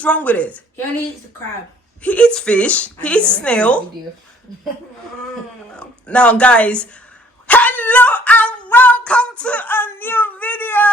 What's wrong with it? He only eats the crab. He eats fish. He eats snail. Now, guys, hello and welcome to a new video.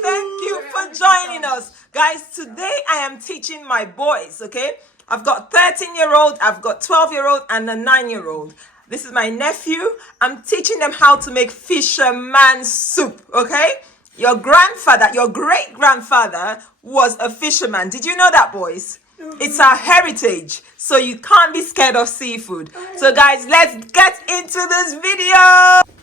Thank you for joining us. Guys, today I am teaching my boys, okay? I've got 13-year-old, I've got 12-year-old, and a 9-year-old. This is my nephew. I'm teaching them how to make fisherman soup, okay? Your grandfather, your great-grandfather was a fisherman. Did you know that, boys? It's our heritage, so you can't be scared of seafood. So guys, let's get into this video.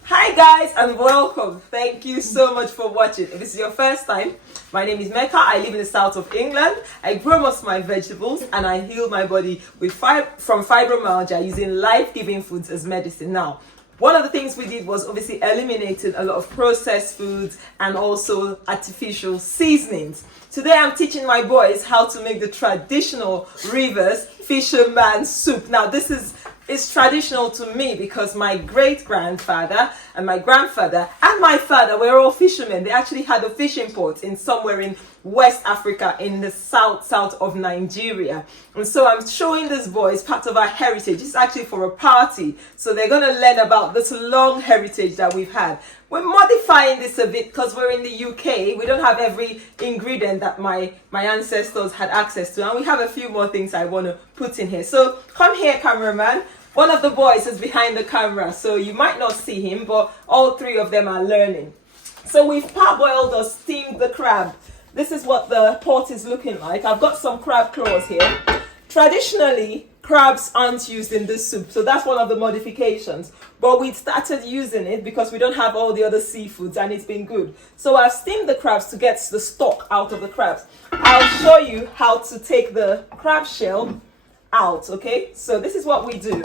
Hi guys and welcome. Thank you so much for watching. If this is your first time, my name is Mecca. I live in the south of England. I grow most of my vegetables and I heal my body with from fibromyalgia using life-giving foods as medicine. Now, one of the things we did was obviously eliminated a lot of processed foods and also artificial seasonings. Today I'm teaching my boys how to make the traditional Rivers fisherman soup. Now this is traditional to me because my great-grandfather and my grandfather and my father were all fishermen. They actually had a fishing port in somewhere in West Africa in the south of Nigeria. And so I'm showing these boys part of our heritage. It's actually for a party. So they're going to learn about this long heritage that we've had. We're modifying this a bit because we're in the UK. We don't have every ingredient that my ancestors had access to. And we have a few more things I want to put in here. So come here, cameraman. One of the boys is behind the camera, so you might not see him, but all three of them are learning. So we've parboiled or steamed the crab. This is what the pot is looking like. I've got some crab claws here. Traditionally, crabs aren't used in this soup, so that's one of the modifications. But we started using it because we don't have all the other seafoods and it's been good. So I've steamed the crabs to get the stock out of the crabs. I'll show you how to take the crab shell out, okay? So this is what we do.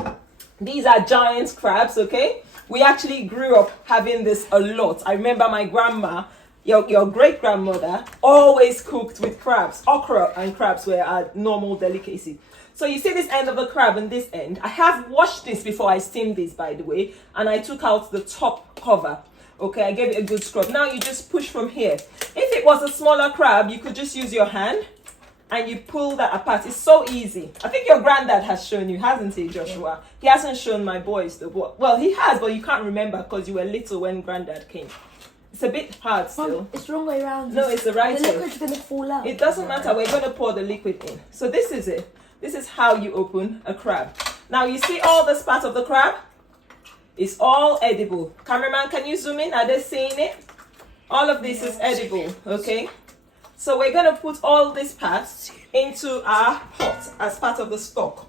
These are giant crabs, okay? We actually grew up having this a lot. I remember my grandma, your great-grandmother, always cooked with crabs. Okra and crabs were a normal delicacy. So you see this end of the crab and this end. I have washed this before I steamed this, by the way, and I took out the top cover. Okay, I gave it a good scrub. Now you just push from here. If it was a smaller crab, you could just use your hand and you pull that apart. It's so easy. I think your granddad has shown you, hasn't he, Joshua? He hasn't shown my boys though. Well, he has, but you can't remember because you were little when granddad came. It's a bit hard still. Mom, it's the wrong way around. No, it's the right way. The liquid's going to fall out. It doesn't matter. We're going to pour the liquid in. So this is it. This is how you open a crab. Now you see all this part of the crab? It's all edible. Cameraman, can you zoom in? Are they seeing it? All of this is edible, okay? So we're going to put all this part into our pot as part of the stock.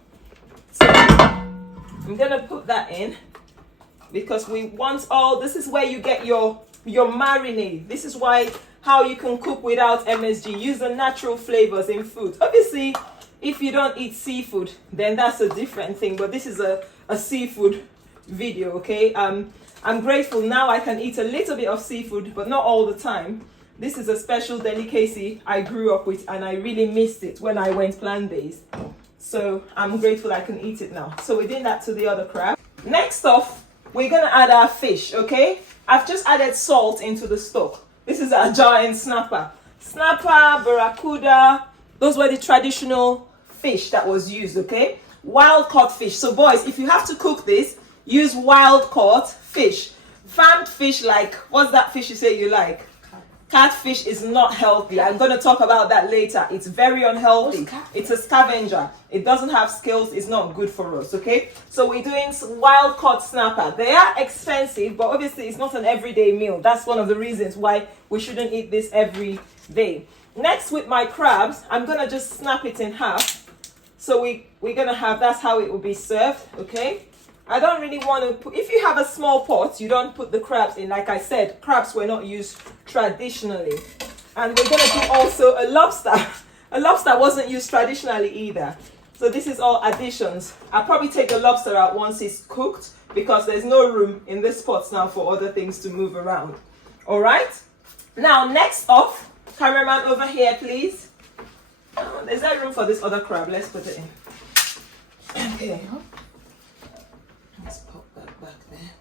So I'm going to put that in because we want all, this is where you get your marinade. This is how you can cook without MSG. Use the natural flavors in food. Obviously, if you don't eat seafood, then that's a different thing. But this is a seafood video, okay? I'm grateful now I can eat a little bit of seafood, but not all the time. This is a special delicacy I grew up with and I really missed it when I went plant-based. So I'm grateful I can eat it now. So we're doing that to the other crab. Next off, we're gonna add our fish, okay? I've just added salt into the stock. This is our giant snapper. Snapper, barracuda, those were the traditional fish that was used, okay? Wild caught fish. So boys, if you have to cook this, use wild caught fish. Farmed fish, like, what's that fish you say you like? Catfish is not healthy. I'm going to talk about that later. It's very unhealthy. It's a scavenger. It doesn't have scales. It's not good for us, okay? So we're doing wild caught snapper. They are expensive, but obviously it's not an everyday meal. That's one of the reasons why we shouldn't eat this every day. Next, with my crabs, I'm going to just snap it in half. So we're going to have, that's how it will be served, okay? I don't really want to put, if you have a small pot, you don't put the crabs in. Like I said, crabs were not used traditionally. And we're going to do also a lobster. A lobster wasn't used traditionally either. So this is all additions. I'll probably take the lobster out once it's cooked because there's no room in this pot now for other things to move around. All right? Now, next off, cameraman over here, please. There's no room for this other crab. Let's put it in. Okay. Let's pop that back there.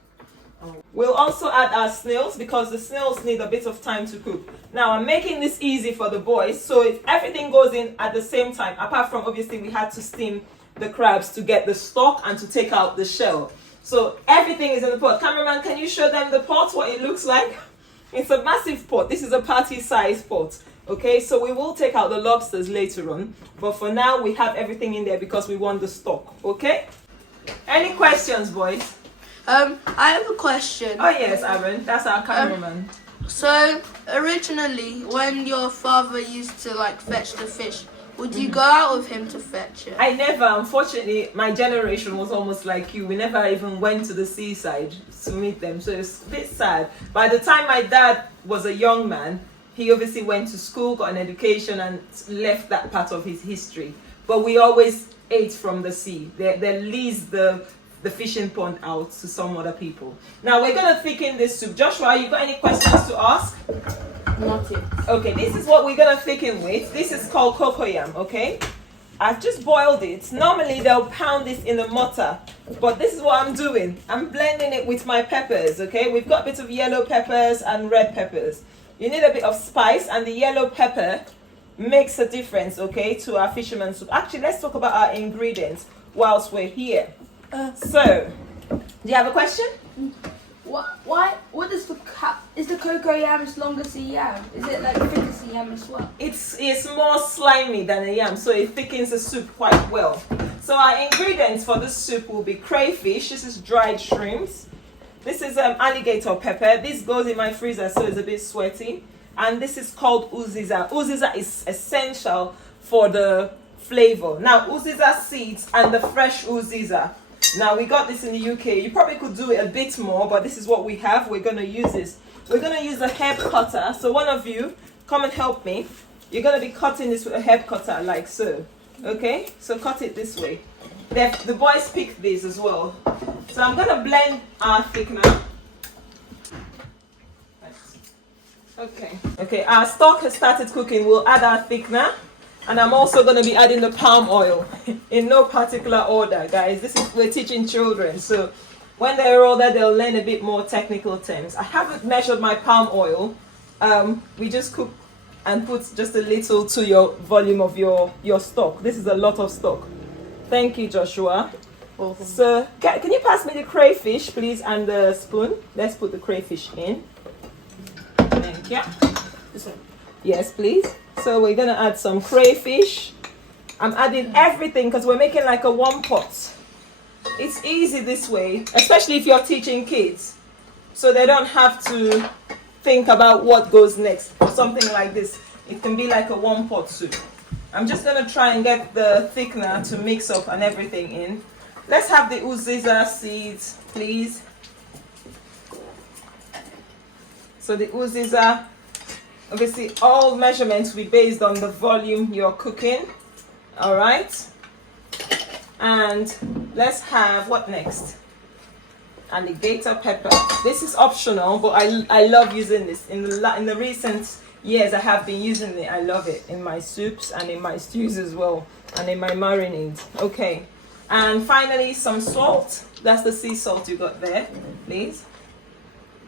We'll also add our snails because the snails need a bit of time to cook. Now I'm making this easy for the boys, so if everything goes in at the same time, apart from obviously we had to steam the crabs to get the stock and to take out the shell. So everything is in the pot. Cameraman, can you show them the pot, what it looks like? It's a massive pot. This is a party size pot. Okay, so we will take out the lobsters later on, but for now we have everything in there because we want the stock. Okay? Any questions, boys? I have a question. Oh yes, Aaron, that's our cameraman. So originally, when your father used to like fetch the fish, would you go out with him to fetch it? I never, unfortunately, my generation was almost like you. We never even went to the seaside to meet them, so it's a bit sad. By the time my dad was a young man, he obviously went to school, got an education, and left that part of his history. But we always ate from the sea. They leased the fishing pond out to some other people. Now we're gonna thicken this soup. Joshua, you got any questions to ask? Not it. Okay, this is what we're gonna thicken with. This is called cocoyam, okay? I've just boiled it. Normally they'll pound this in a mortar, but this is what I'm doing. I'm blending it with my peppers, okay? We've got a bit of yellow peppers and red peppers. You need a bit of spice, and the yellow pepper makes a difference, okay, to our fisherman soup. Actually, let's talk about our ingredients whilst we're here. So, do you have a question? What is the cocoa yam as long as the yam? Is it like thick as the yam as well? It's more slimy than a yam, so it thickens the soup quite well. So our ingredients for this soup will be crayfish. This is dried shrimps. This is alligator pepper. This goes in my freezer, so it's a bit sweaty. And this is called uziza. Uziza is essential for the flavor. Now, uziza seeds and the fresh uziza. Now, we got this in the UK. You probably could do it a bit more, but this is what we have. We're going to use this. We're going to use a herb cutter. So one of you, come and help me. You're going to be cutting this with a herb cutter like so. Okay? So cut it this way. The boys picked these as well. So I'm going to blend our thickener. Okay, our stock has started cooking. We'll add our thickener. And I'm also going to be adding the palm oil in no particular order, guys. We're teaching children, so when they're older, they'll learn a bit more technical terms. I haven't measured my palm oil. We just cook and put just a little to your volume of your stock. This is a lot of stock. Thank you, Joshua. Awesome. So, can you pass me the crayfish, please, and the spoon? Let's put the crayfish in. Thank you. Yes, please. So we're gonna add some crayfish. I'm adding everything because we're making like a one pot. It's easy this way, especially if you're teaching kids, so they don't have to think about what goes next or something like this. It can be like a one pot soup. I'm just gonna try and get the thickener to mix up and everything in. Let's have the uziza seeds, please. So the uziza, obviously all measurements will be based on the volume you're cooking. All right. And let's have, what next? Alligator pepper. This is optional, but I love using this. In the recent years, I have been using it. I love it in my soups and in my stews as well, and in my marinades. Okay. And finally, some salt. That's the sea salt you got there, please.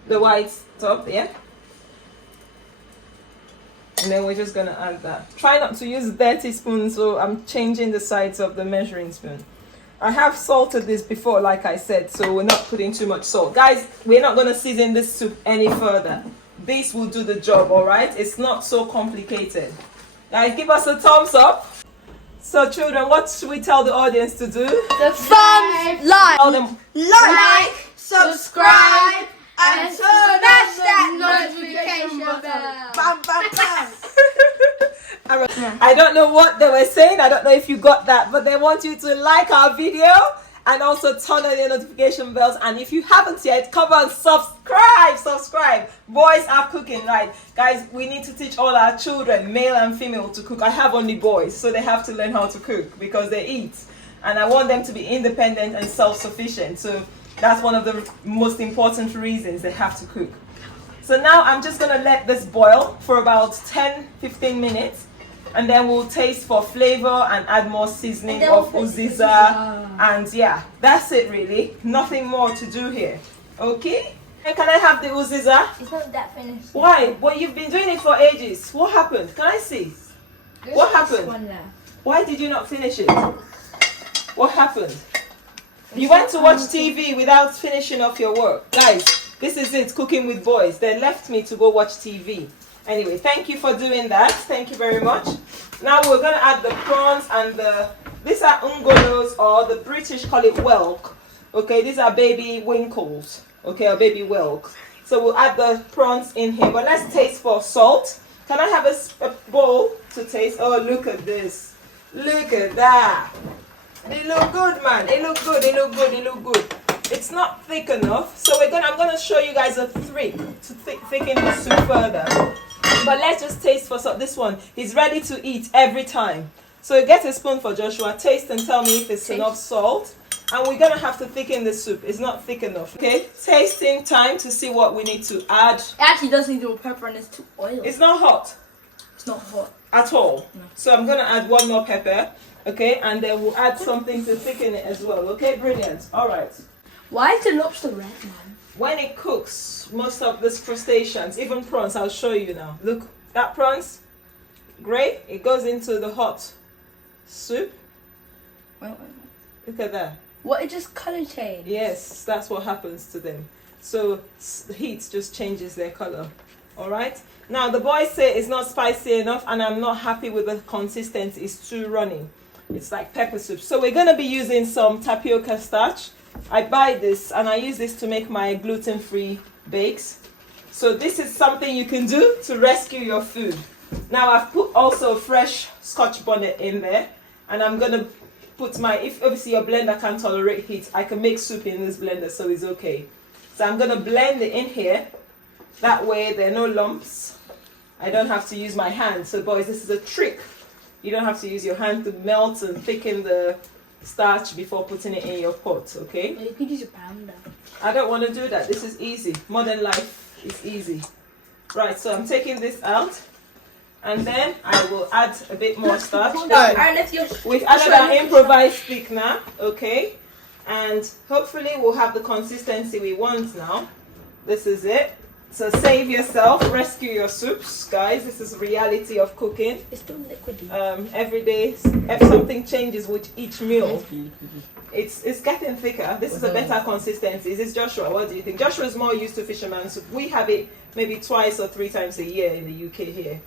The white top, yeah. And then we're just gonna add that. Try not to use dirty spoons, so I'm changing the sides of the measuring spoon. I have salted this before, like I said, so we're not putting too much salt. Guys, we're not gonna season this soup any further. This will do the job, all right? It's not so complicated. Guys, give us a thumbs up. So children, what should we tell the audience to do? The thumbs Tell them like, subscribe, and smash that notification bell. Bam, bam, bam. I don't know what they were saying. I don't know if you got that, but they want you to like our video and also turn on the notification bells. And if you haven't yet, come on, subscribe. Boys are cooking, right? Guys, we need to teach all our children, male and female, to cook. I have only boys, so they have to learn how to cook because they eat. And I want them to be independent and self-sufficient. So that's one of the most important reasons they have to cook. So now I'm just going to let this boil for about 10-15 minutes. And then we'll taste for flavor and add more seasoning of uziza. And yeah, that's it really. Nothing more to do here. Okay? Hey, can I have the uziza? It's not that finished. Why? Well, you've been doing it for ages. What happened? Can I see? What happened? One left. Why did you not finish it? What happened? You went to watch TV without finishing off your work. Guys, this is it, cooking with boys. They left me to go watch TV. Anyway, thank you for doing that. Thank you very much. Now we're going to add the prawns and these are ungolos, or the British call it whelk. Okay, these are baby winkles. Okay, or baby whelk. So we'll add the prawns in here. But let's taste for salt. Can I have a bowl to taste? Oh, look at this. Look at that. It look good, man. It look good. It look good. It look good. It's not thick enough, so I'm gonna show you guys a trick to thicken the soup further. But let's just taste for salt. This one is ready to eat every time. So get a spoon for Joshua. Taste and tell me if it's enough salt. And we're gonna have to thicken the soup. It's not thick enough. Okay, tasting time to see what we need to add. It actually does need more pepper and it's too oily. It's not hot. It's not hot at all. No. So I'm gonna add one more pepper. Okay, and then we'll add something to thicken it as well. Okay, brilliant. All right. Why is the lobster red, man? When it cooks, most of these crustaceans, even prawns, I'll show you now. Look, that prawns, great. It goes into the hot soup. Wait. Look at that. What, it just colour change? Yes, that's what happens to them. So the heat just changes their color. All right. Now the boys say it's not spicy enough, and I'm not happy with the consistency. It's too runny. It's like pepper soup. So we're gonna be using some tapioca starch. I buy this and I use this to make my gluten-free bakes. So this is something you can do to rescue your food. Now I've put also fresh Scotch bonnet in there, and I'm gonna put if obviously your blender can't tolerate heat, I can make soup in this blender, so it's okay. So I'm gonna blend it in here. That way there are no lumps. I don't have to use my hand. So boys, this is a trick. You don't have to use your hand to melt and thicken the starch before putting it in your pot, okay? Well, you could use a pounder. I don't want to do that. This is easy. Modern life is easy. Right, so I'm taking this out, and then I will add a bit more starch. We've added our improvised thickener, okay? And hopefully we'll have the consistency we want now. This is it. So save yourself, rescue your soups, guys. This is reality of cooking. It's still liquidy. Every day, if something changes with each meal, it's getting thicker. This is a better consistency. Is this Joshua? What do you think? Joshua is more used to fisherman soup. We have it maybe 2 or 3 times a year in the UK here.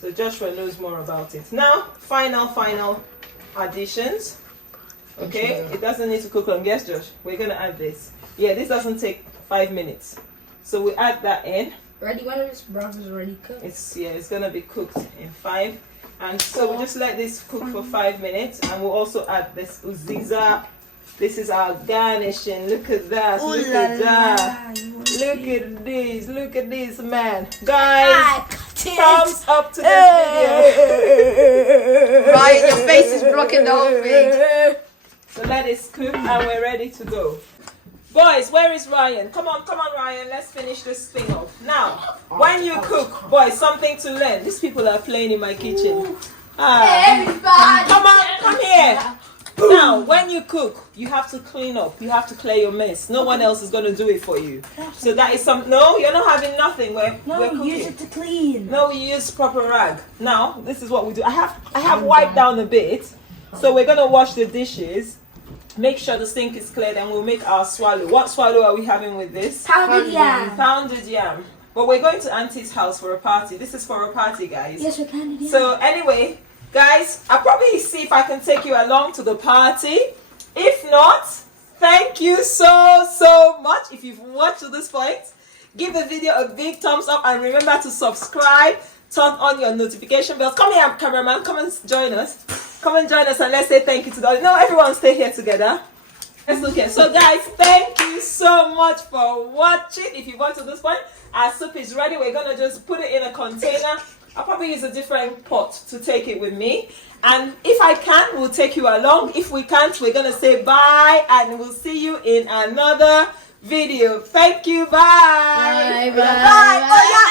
So Joshua knows more about it. Now, final additions. Okay, it doesn't need to cook long. Yes, Josh, we're gonna add this. Yeah, this doesn't take 5 minutes. So we add that in. Ready when this broth is already cooked? It's gonna be cooked in 5. And so we just let this cook for 5 minutes, and we'll also add this uziza. This is our garnishing. Look at that. Look at that. Look at this, man. Guys, thumbs up to this video. Ryan, your face is blocking the whole thing. So let it cook, and we're ready to go. Boys, where is Ryan? Come on, Ryan. Let's finish this thing off. Now, when you cook, boys, something to learn. These people are playing in my kitchen. Everybody! Come here. Now, when you cook, you have to clean up. You have to clear your mess. No one else is going to do it for you. So that is no, you're not having nothing. We're cooking. Use it to clean. No, you use proper rag. Now, this is what we do. I have wiped down a bit. So we're going to wash the dishes. Make sure the sink is cleared, and we'll make our swallow. What swallow are we having with this? Pounded yam. Pounded yam. But we're going to Auntie's house for a party. This is for a party, guys. Yes, we're pounded yam. So anyway, guys, I'll probably see if I can take you along to the party. If not, thank you so much. If you've watched to this point, give the video a big thumbs up, and remember to subscribe. Turn on your notification bells. Come here, cameraman. Come and join us. Come and join us, and let's say thank you to the audience. No, everyone stay here together. Let's look here. So guys, thank you so much for watching. If you watched to this point, our soup is ready. We're going to just put it in a container. I'll probably use a different pot to take it with me. And if I can, we'll take you along. If we can't, we're going to say bye, and we'll see you in another video. Thank you. Bye. Bye. Oh, yeah.